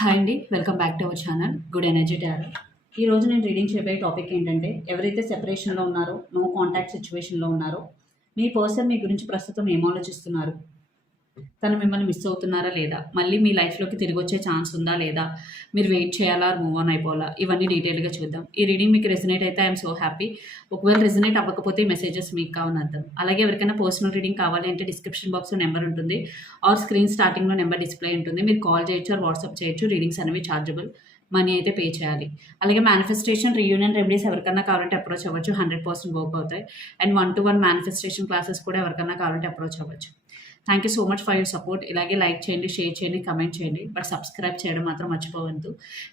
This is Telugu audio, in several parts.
హాయ్ అండి welcome back to our channel good energy tarot. ఈ రోజు నేను రీడింగ్ చేయబోయే టాపిక్ ఏంటంటే ఎవరైతే సెపరేషన్లో ఉన్నారో నో కాంటాక్ట్ సిచ్యువేషన్లో ఉన్నారో మీ పర్సన్ మీ గురించి ప్రస్తుతం ఏం ఆలోచిస్తున్నారు? తను మిమ్మల్ని మిస్ అవుతున్నారా లేదా? మళ్ళీ మీ లైఫ్లోకి తిరిగి వచ్చే ఛాన్స్ ఉందా లేదా? మీరు వెయిట్ చేయాలా మూవ్ ఆన్ అయిపోవాలా? ఇవన్నీ డీటెయిల్గా చూద్దాం. ఈ రీడింగ్ మీకు రెసినేట్ అయితే ఐఎమ్ సో హ్యాపీ ఒకవేళ రెసినేట్ అవ్వకపోతే మెసేజెస్ మీకు కావని అర్థం. అలాగే ఎవరికైనా పర్సనల్ రీడింగ్ కావాలి అంటే డిస్క్రిప్షన్ బాక్స్లో నెంబర్ ఉంటుంది. ఆర్ స్క్రీన్ స్టార్టింగ్లో నెంబర్ డిస్ప్లే ఉంటుంది. మీరు కాల్ చేయొచ్చు ఆర్ వాట్సాప్ చేయొచ్చు. రీడింగ్స్ అనేవి చార్జబుల్ మనీ అయితే పే చేయాలి. అలాగే మేనిఫెస్టేషన్ రీయూనియన్ రెమెడీస్ ఎవరికన్నా కావాలంటే అప్రోచ్ అవ్వచ్చు. హండ్రెడ్ పర్సెంట్ వర్క్ అవుతాయి. And one to one manifestation classes కూడా ఎవరికైనా కావాలంటే అప్రోచ్ అవ్వచ్చు. Thank you so much for your support ఇలాగే లైక్ చేయండి షేర్ చేయండి కమెంట్ చేయండి. బట్ సబ్స్క్రైబ్ చేయడం మాత్రం మర్చిపోవద్దు.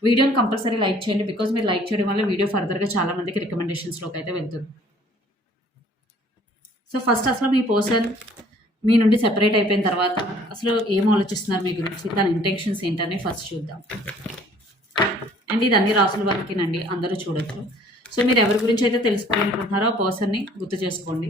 వీడియోని కంపల్సరీ లైక్ చేయండి బికాజ్ మీరు లైక్ చేయడం వల్ల వీడియో ఫర్దర్గా చాలా మందికి రికమెండేషన్స్లోకి అయితే వెళ్తుంది. సో ఫస్ట్ అసలు మీ పర్సన్ మీ నుండి సెపరేట్ అయిపోయిన తర్వాత అసలు ఏం ఆలోచిస్తున్నారు మీ గురించి? దాని ఇంటెన్షన్స్ ఏంటని ఫస్ట్ చూద్దాం. అండ్ ఇది అన్ని రాసుల వారికినండి అందరూ చూడొచ్చు. సో మీరు ఎవరి గురించి అయితే తెలుసుకోవాలనుకుంటున్నారో ఆ పర్సన్ని గుర్తు చేసుకోండి.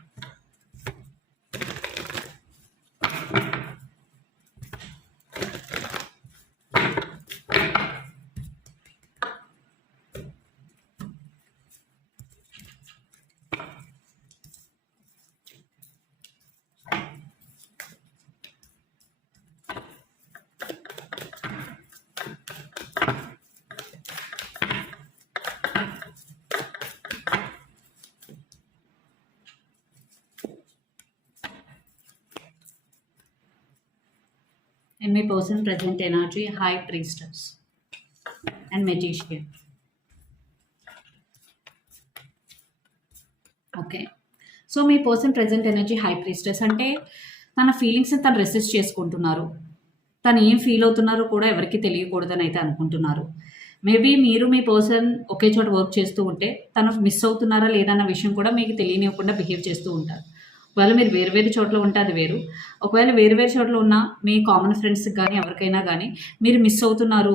person present energy high priestess and magician. Okay so me person present energy high priestess అంటే తన ఫీలింగ్స్ని తను రెసిస్ట్ చేసుకుంటున్నారు. తను ఏం ఫీల్ అవుతున్నారో కూడా ఎవరికి తెలియకూడదని అయితే అనుకుంటున్నారు. మేబీ మీరు మీ పర్సన్ ఒకే చోట వర్క్ చేస్తూ ఉంటే తను మిస్ అవుతున్నారా లేదన్న విషయం కూడా మీకు తెలియనివ్వకుండా బిహేవ్ చేస్తూ ఉంటారు. ఒకవేళ మీరు వేరు వేరు చోట్ల ఉంటే అది వేరు. ఒకవేళ వేరు వేరు చోట్ల ఉన్న మీ కామన్ ఫ్రెండ్స్కి కానీ ఎవరికైనా కానీ మీరు మిస్ అవుతున్నారు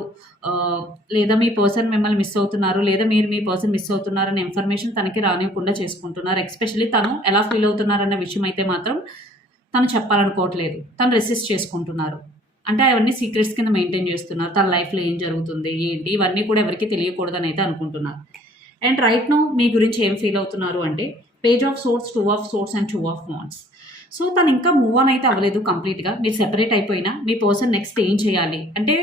లేదా మీ పర్సన్ మిమ్మల్ని మిస్ అవుతున్నారు లేదా మీరు మీ పర్సన్ మిస్ అవుతున్నారు అనే ఇన్ఫర్మేషన్ తనకి రానివ్వకుండా చేసుకుంటున్నారు. ఎస్పెషల్లీ తను ఎలా ఫీల్ అవుతున్నారన్న విషయం అయితే మాత్రం తను చెప్పాలనుకోవట్లేదు. తను రెసిస్ట్ చేసుకుంటున్నారు. అంటే అవన్నీ సీక్రెట్స్ కింద మెయింటైన్ చేస్తున్నారు. తన లైఫ్లో ఏం జరుగుతుంది ఏంటి ఇవన్నీ కూడా ఎవరికి తెలియకూడదని అయితే అనుకుంటున్నారు. అండ్ రైట్ నో మీ గురించి ఏం ఫీల్ అవుతున్నారు అంటే page of swords two of swords and two of wands so తను ఇంకా మూవ్ ఆన్ అయితే అవ్వలేదు కంప్లీట్గా మీరు సెపరేట్ అయిపోయినా మీ పర్సన్ నెక్స్ట్ ఏం చేయాలి? అంటే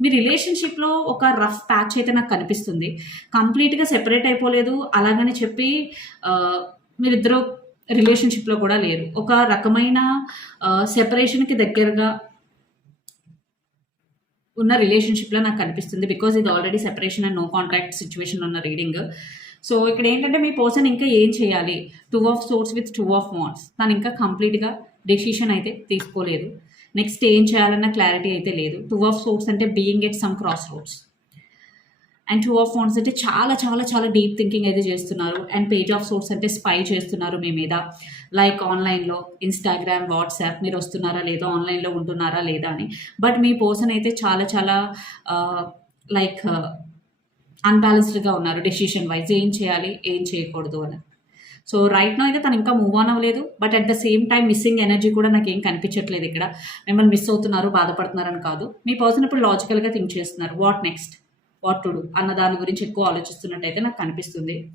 మీ రిలేషన్షిప్లో ఒక రఫ్ ప్యాచ్ అయితే నాకు కనిపిస్తుంది. కంప్లీట్గా సెపరేట్ అయిపోలేదు. అలాగని చెప్పి ఆ, మీరిద్దరూ రిలేషన్షిప్లో కూడా లేరు. ఒక రకమైన సెపరేషన్కి దగ్గరగా ఉన్న రిలేషన్షిప్లో నాకు కనిపిస్తుంది. బికాజ్ ఇది already separation and no contact situation ఉన్న రీడింగ్ సో ఇక్కడ ఏంటంటే మీ పర్సన్ ఇంకా ఏం చేయాలి? Two of swords with two of wands తను ఇంకా కంప్లీట్గా డెసిషన్ అయితే తీసుకోలేదు. నెక్స్ట్ ఏం చేయాలన్న క్లారిటీ అయితే లేదు. టూ ఆఫ్ సోర్స్ అంటే being at some crossroads and two of phones అంటే చాలా చాలా చాలా డీప్ థింకింగ్ అయితే చేస్తున్నారు. అండ్ పేజ్ ఆఫ్ సోర్స్ అంటే స్పై చేస్తున్నారు మీ మీద. లైక్ ఆన్లైన్లో ఇన్స్టాగ్రామ్ వాట్సాప్ మీరు వస్తున్నారా లేదా ఆన్లైన్లో ఉంటున్నారా లేదా అని. బట్ మీ పర్సన్ అయితే చాలా చాలా uh, లైక్ uh, అన్బ్యాలెన్స్డ్గా ఉన్నారు డెసిషన్ వైజ్ ఏం చేయాలి ఏం చేయకూడదు అని. సో రైట్ నో అయితే తను ఇంకా మూవ్ ఆన్ అవ్వలేదు. But at the same time missing energy కూడా నాకు ఏం కనిపించట్లేదు ఇక్కడ. మిమ్మల్ని మిస్ అవుతున్నారు బాధపడుతున్నారని కాదు. మీ పర్సన్ ఇప్పుడు లాజికల్గా థింక్ చేస్తున్నారు. What next what to do అన్న దాని గురించి ఎక్కువ ఆలోచిస్తున్నట్టయితే నాకు కనిపిస్తుంది.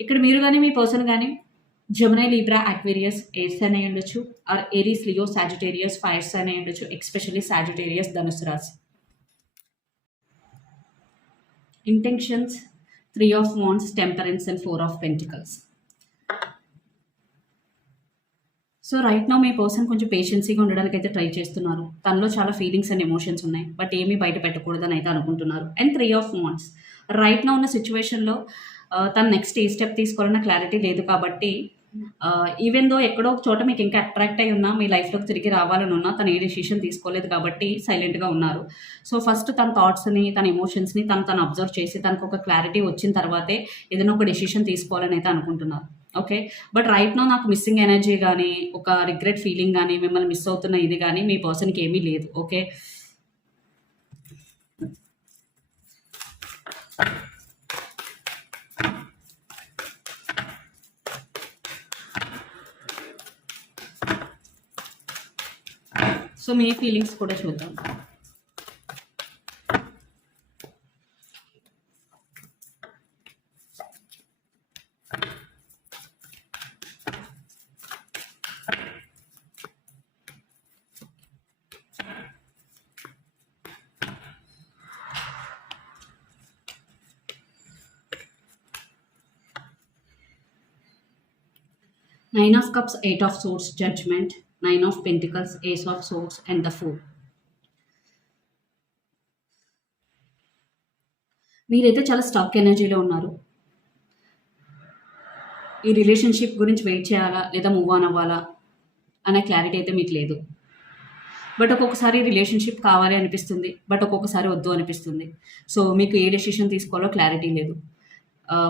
ఇక్కడ మీరు కానీ మీ పర్సన్ కానీ జమునై లీబ్రా అక్వేరియస్ ఎయిర్స్ అనే ఉండొచ్చు. Or Aries Leo Sagittarius fires అనే ఉండొచ్చు. ఎక్స్పెషల్లీ సాజిటేరియస్ ధనుసు రాశి. Intentions three of wands temperance and four of pentacles so right now me person కొంచెం పేషెన్సీగా ఉండడానికి అయితే ట్రై చేస్తున్నారు. తనలో చాలా ఫీలింగ్స్ అండ్ ఎమోషన్స్ ఉన్నాయి. బట్ ఏమీ బయట పెట్టకూడదని అయితే అనుకుంటున్నారు. And three of wands right now ఉన్న సిచ్యువేషన్లో uh, తను నెక్స్ట్ ఏ స్టెప్ తీసుకోవాలన్న క్లారిటీ లేదు కాబట్టి ఈవెన్ దో ఎక్కడో ఒక చోట మీకు ఇంకా అట్రాక్ట్ అయి ఉన్నా మీ లైఫ్లోకి తిరిగి రావాలని ఉన్నా తను ఏ డెసిషన్ తీసుకోలేదు కాబట్టి సైలెంట్గా ఉన్నారు. సో ఫస్ట్ తన థాట్స్ని తన ఎమోషన్స్ని తను తను అబ్జర్వ్ చేసి తనకు ఒక క్లారిటీ వచ్చిన తర్వాతే ఏదైనా ఒక డెసిషన్ తీసుకోవాలని అయితే అనుకుంటున్నారు. ఓకే బట్ రైట్ నో నాకు మిస్సింగ్ ఎనర్జీ కానీ ఒక రిగ్రెట్ ఫీలింగ్ కానీ మిమ్మల్ని మిస్ అవుతున్న ఇది కానీ మీ పర్సన్కి ఏమీ లేదు. ఓకే సో మీ ఫీలింగ్స్ కూడా చూద్దాం Nine of Cups, Eight of Swords, Judgment, nine of pentacles ace of Swords, and the fool మీరైతే చాలా స్టాక్ ఎనర్జీలో ఉన్నారు. ఈ రిలేషన్షిప్ గురించి వెయిట్ చేయాలా? లేదా మూవ్ ఆన్ అవ్వాలా? అనే క్లారిటీ అయితే మీకు లేదు. బట్ ఒక్కొక్కసారి రిలేషన్షిప్ కావాలి అనిపిస్తుంది. బట్ ఒక్కొక్కసారి వద్దు అనిపిస్తుంది. సో మీకు ఏ డెసిషన్ తీసుకోవాలో క్లారిటీ లేదు.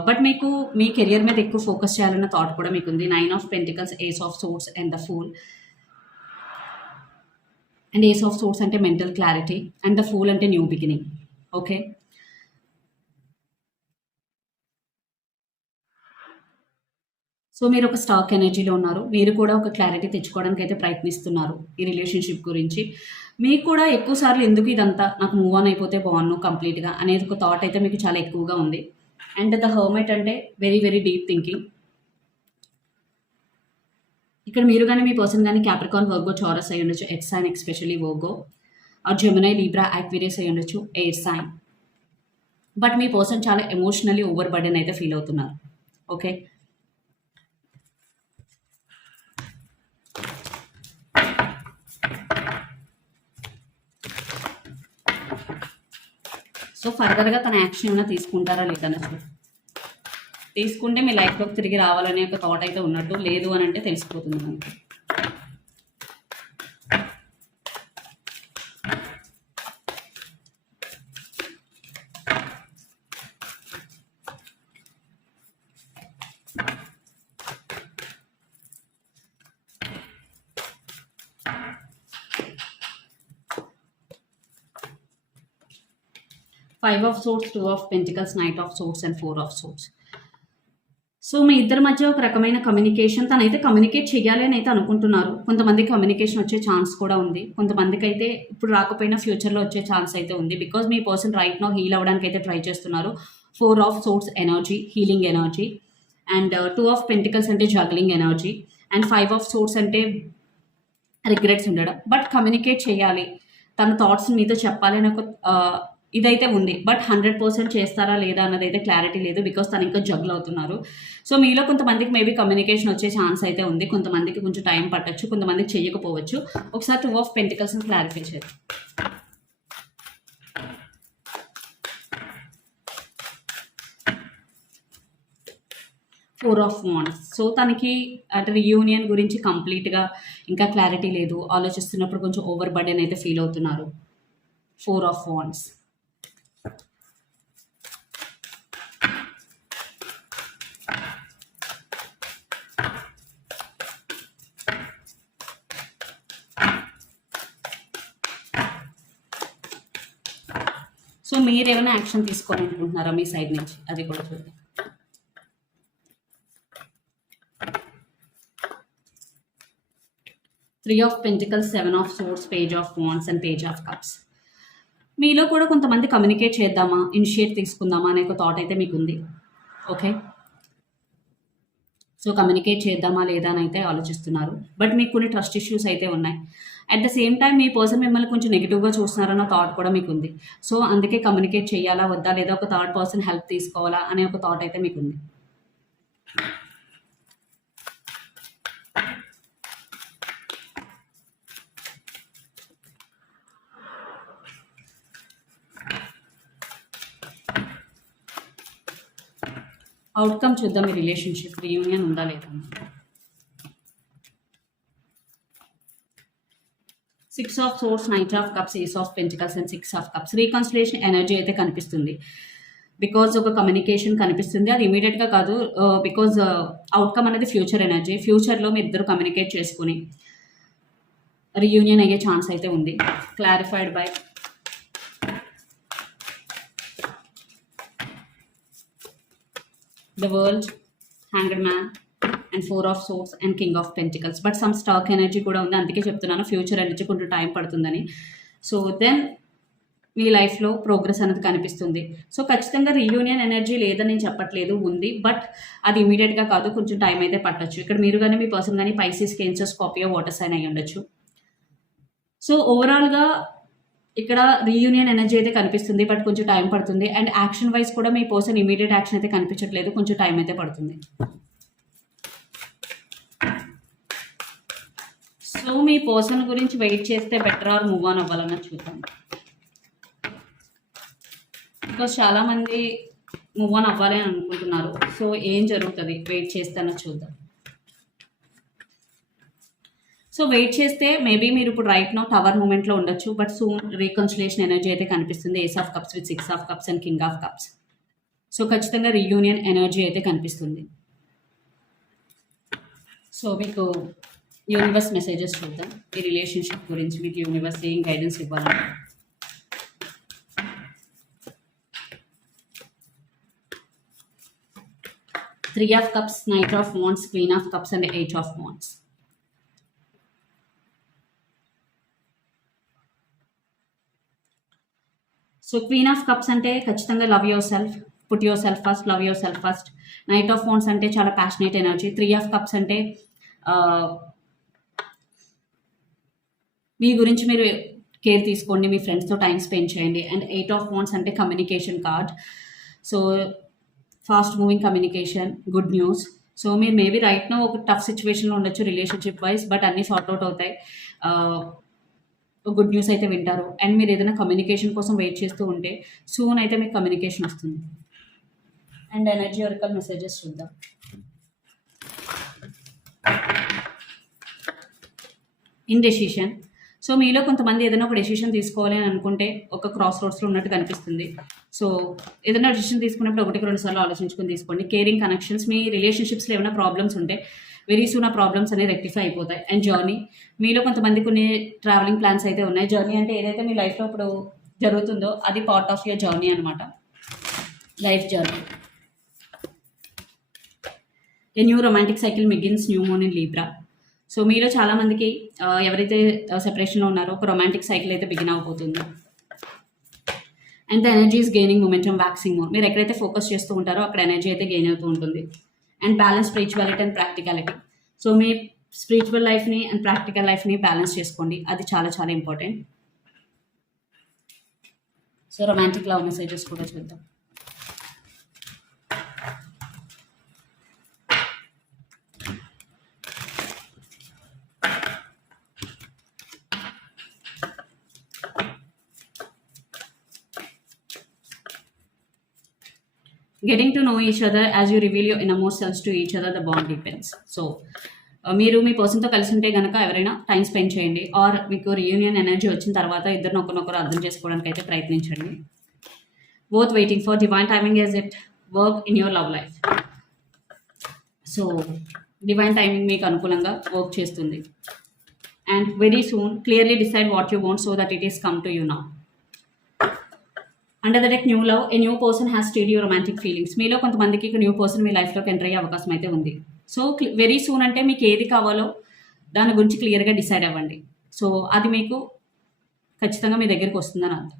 బట్ మీకు మీ కెరియర్ మీద ఎక్కువ ఫోకస్ చేయాలన్న థాట్ కూడా మీకు ఉంది nine of pentacles ace of swords and the fool and ace of swords అంటే mental clarity and the fool అంటే న్యూ బిగినింగ్ ఓకే సో మీరు ఒక స్టాక్ ఎనర్జీలో ఉన్నారు. మీరు కూడా ఒక క్లారిటీ తెచ్చుకోవడానికి అయితే ప్రయత్నిస్తున్నారు ఈ రిలేషన్షిప్ గురించి. మీకు కూడా ఎక్కువ సార్లు ఎందుకు ఇదంతా నాకు మూవ్ ఆన్ అయిపోతే బాగున్ను కంప్లీట్గా అనేది ఒక థాట్ అయితే మీకు చాలా ఎక్కువగా ఉంది. అండ్ ద హర్మెట్ అంటే వెరీ వెరీ డీప్ థింకింగ్ ఇక్కడ మీరు కానీ మీ పర్సన్ కానీ క్యాప్రికాన్ వర్గో చౌరస్ అయి ఉండొచ్చు earth sign especially Virgo or Gemini Libra Aquarius అయి ఉండొచ్చు ఎయిర్ సైన్ బట్ మీ పర్సన్ చాలా ఎమోషనలీ ఓవర్ బర్డెన్ అయితే ఫీల్ అవుతున్నారు. ఓకే సో ఫర్దర్గా తన యాక్షన్ ఏమైనా తీసుకుంటారా లేదా తీసుకుంటే మీ లైఫ్లోకి తిరిగి రావాలనే ఒక థాట్ అయితే ఉన్నట్టు లేదు అని అంటే తెలిసిపోతుంది మనకి. Five of swords two of pentacles knight of swords and four of swords so మీ ఇద్దరి మధ్య ఒక రకమైన కమ్యూనికేషన్ తనైతే కమ్యూనికేట్ చేయాలి అని అయితే అనుకుంటున్నారు. కొంతమందికి కమ్యూనికేషన్ వచ్చే ఛాన్స్ కూడా ఉంది. కొంతమందికి అయితే ఇప్పుడు రాకపోయినా ఫ్యూచర్లో వచ్చే ఛాన్స్ అయితే ఉంది. బికాజ్ మీ పర్సన్ రైట్ నో హీల్ అవ్వడానికి అయితే ట్రై చేస్తున్నారు. Four of swords energy healing energy and two of pentacles అంటే juggling energy and five of swords అంటే రిగ్రెట్స్ ఉండడం. బట్ కమ్యూనికేట్ చేయాలి తన థాట్స్ మీతో చెప్పాలి అని ఒక uh, ఇదైతే ఉంది. బట్ హండ్రెడ్ పర్సెంట్ చేస్తారా లేదా అన్నది అయితే క్లారిటీ లేదు బికాస్ తను ఇంకా జగ్లు అవుతున్నారు. సో మీలో కొంతమందికి మేబీ కమ్యూనికేషన్ వచ్చే ఛాన్స్ అయితే ఉంది. కొంతమందికి కొంచెం టైం పట్టచ్చు కొంతమందికి చేయకపోవచ్చు ఒకసారి టూ ఆఫ్ పెంటికల్స్ని క్లారిఫై చేయాలి ఫోర్ ఆఫ్ వాన్స్ సో తనకి అంటే రీయూనియన్ గురించి కంప్లీట్గా ఇంకా క్లారిటీ లేదు. ఆలోచిస్తున్నప్పుడు కొంచెం ఓవర్ బర్డెన్ అయితే ఫీల్ అవుతున్నారు. ఫోర్ ఆఫ్ వాన్స్ సో మీరు ఏమైనా యాక్షన్ తీసుకోవాలనుకుంటున్నారా మీ సైడ్ నుంచి? అది కూడా చూద్దాం. Three of pentacles seven of swords page of wands and page of cups మీలో కూడా కొంతమంది కమ్యూనికేట్ చేద్దామా? ఇనిషియేట్ తీసుకుందామా అనే ఒక థాట్ అయితే మీకు ఉంది ఓకే సో కమ్యూనికేట్ చేద్దామా లేదా అని అయితే ఆలోచిస్తున్నారు. బట్ మీకు కొన్ని ట్రస్ట్ ఇష్యూస్ అయితే ఉన్నాయి. అట్ ద సేమ్ టైం మీ పర్సన్ మిమ్మల్ని కొంచెం నెగిటివ్గా చూస్తున్నారన్న థాట్ కూడా మీకు ఉంది సో అందుకే కమ్యూనికేట్ చేయాలా వద్దా లేదా ఒక థర్డ్ పర్సన్ హెల్ప్ తీసుకోవాలా అనే ఒక థాట్ అయితే మీకు ఉంది అవుట్కమ్ చూద్దాం మీ రిలేషన్షిప్ రీయూనియన్ ఉందా లేదా? Six of swords knight of cups ace of pentacles and six of cups reconciliation energy అయితే కనిపిస్తుంది. బికాజ్ ఒక కమ్యూనికేషన్ కనిపిస్తుంది. అది ఇమీడియట్గా కాదు బికాజ్ అవుట్కమ్ అనేది ఫ్యూచర్ ఎనర్జీ ఫ్యూచర్లో మీ ఇద్దరు కమ్యూనికేట్ చేసుకుని రీయూనియన్ అయ్యే ఛాన్స్ అయితే ఉంది. Clarified by the world hanged man and four of swords and king of pentacles. But some stuck energy కూడా ఉంది. అందుకే చెప్తున్నాను ఫ్యూచర్ ఎనర్జీ కొంచెం టైం పడుతుందని. సో దెన్ మీ లైఫ్లో ప్రోగ్రెస్ అనేది కనిపిస్తుంది. సో ఖచ్చితంగా రీయూనియన్ ఎనర్జీ లేదని నేను చెప్పట్లేదు ఉంది. బట్ అది ఇమీడియట్గా కాదు కొంచెం టైం అయితే పట్టచ్చు. ఇక్కడ మీరు కానీ మీ పర్సన్ కానీ పైసీస్ కేన్సర్స్ కాపీ వాటర్ సైన్ అయి ఉండొచ్చు. సో ఓవరాల్గా ఇక్కడ రీయూనియన్ ఎనర్జీ అయితే కనిపిస్తుంది బట్ కొంచెం టైం పడుతుంది. అండ్ యాక్షన్ వైజ్ కూడా మీ పర్సన్ ఇమీడియట్ యాక్షన్ అయితే కనిపించట్లేదు కొంచెం టైం అయితే పడుతుంది. సో మీ పర్సన్ గురించి వెయిట్ చేస్తే బెటర్ ఆర్ మూవ్ ఆన్ అవ్వాలన్న చూద్దాం. బికాస్ చాలామంది మూవ్ ఆన్ అవ్వాలి అని అనుకుంటున్నారు. సో ఏం జరుగుతుంది? వెయిట్ చేస్తేనో చూద్దాం. సో వెయిట్ చేస్తే మేబీ మీరు ఇప్పుడు రైట్ నో టవర్ మూమెంట్లో ఉండొచ్చు బట్ సూన్ రీకన్సిలేషన్ ఎనర్జీ అయితే కనిపిస్తుంది. Ace of cups with six of cups and king of cups so ఖచ్చితంగా రీయూనియన్ ఎనర్జీ అయితే కనిపిస్తుంది. సో మీకు యూనివర్స్ మెసేజెస్ చూద్దాం. ఈ రిలేషన్షిప్ గురించి మీకు యూనివర్స్ ఏం గైడెన్స్ ఇవ్వాలి? Three of cups knight of wands queen of cups and eight of wands so queen of cups అంటే ఖచ్చితంగా love yourself put yourself first love yourself first knight of wands అంటే చాలా passionate energy three of cups అంటే uh, మీ గురించి మీరు కేర్ తీసుకోండి మీ ఫ్రెండ్స్తో టైం స్పెండ్ చేయండి. అండ్ ఎయిట్ ఆఫ్ వాన్స్ అంటే communication card so fast moving communication good news so మీరు మేబీ రైట్ నో ఒక టఫ్ సిచ్యువేషన్లో ఉండొచ్చు రిలేషన్షిప్ వైజ్ బట్ అన్నీ సార్ట్అవుట్ అవుతాయి. Uh, గుడ్ న్యూస్ అయితే వింటారు. అండ్ మీరు ఏదైనా కమ్యూనికేషన్ కోసం వెయిట్ చేస్తూ ఉంటే సూన్ అయితే మీకు కమ్యూనికేషన్ వస్తుంది. అండ్ ఎనర్జీ ఒరికల్ మెసేజెస్ చూద్దాం. ఇన్ డెసిషన్ సో మీలో కొంతమంది ఏదైనా ఒక డెసిషన్ తీసుకోవాలి అని అనుకుంటే ఒక క్రాస్ రోడ్స్లో ఉన్నట్టు కనిపిస్తుంది. సో ఏదైనా డెసిషన్ తీసుకున్నప్పుడు ఒకటికి రెండు సార్లు ఆలోచించుకొని తీసుకోండి. కేరింగ్ కనెక్షన్స్ మీ రిలేషన్షిప్స్లో ఏమైనా ప్రాబ్లమ్స్ ఉంటే వెరీ సూన్ ఆ ప్రాబ్లమ్స్ అనేవి రెక్టిఫై అయిపోతాయి. అండ్ జర్నీ మీలో కొంతమంది కొన్ని ట్రావెలింగ్ ప్లాన్స్ అయితే ఉన్నాయి. జర్నీ అంటే ఏదైతే మీ లైఫ్లో ఇప్పుడు జరుగుతుందో అది పార్ట్ ఆఫ్ యువర్ జర్నీ అనమాట life journey a new romantic cycle begins new moon in Libra so మీలో చాలామందికి ఎవరైతే సెపరేషన్లో ఉన్నారో ఒక రొమాంటిక్ సైకిల్ అయితే బిగిన్ అవబోతుంది. And the energy is gaining momentum waxing more మీరు ఎక్కడైతే ఫోకస్ చేస్తూ ఉంటారో అక్కడ ఎనర్జీ అయితే గెయిన్ అవుతూ ఉంటుంది. And balance spirituality and practicality so me spiritual లైఫ్ని అండ్ ప్రాక్టికల్ లైఫ్ని బ్యాలెన్స్ చేసుకోండి. అది చాలా చాలా important so romantic love messages కూడా చూద్దాం. Getting to know each other as you reveal your innermost selves to each other the bond depends so మీరు మీ పర్సన్తో కలిసి ఉంటే కనుక ఎవరైనా టైం స్పెండ్ చేయండి. ఆర్ మీకు రియూనియన్ ఎనర్జీ వచ్చిన తర్వాత ఇద్దరిని ఒకరినొకరు అర్థం చేసుకోవడానికి అయితే ప్రయత్నించండి. Both waiting for divine timing as it work in your love life so divine timing మీకు అనుకూలంగా వర్క్ చేస్తుంది. And very soon clearly decide what you want so that it is come to you now under the deck new love a new person has stayed you romantic feelings మీలో కొంతమందికి న్యూ పర్సన్ మీ లైఫ్లోకి ఎంటర్ అయ్యే అవకాశం అయితే ఉంది. సో వెరీ సూన్ అంటే మీకు ఏది కావాలో దాని గురించి క్లియర్గా డిసైడ్ అవ్వండి. సో అది మీకు ఖచ్చితంగా మీ దగ్గరికి వస్తుందని అర్థం.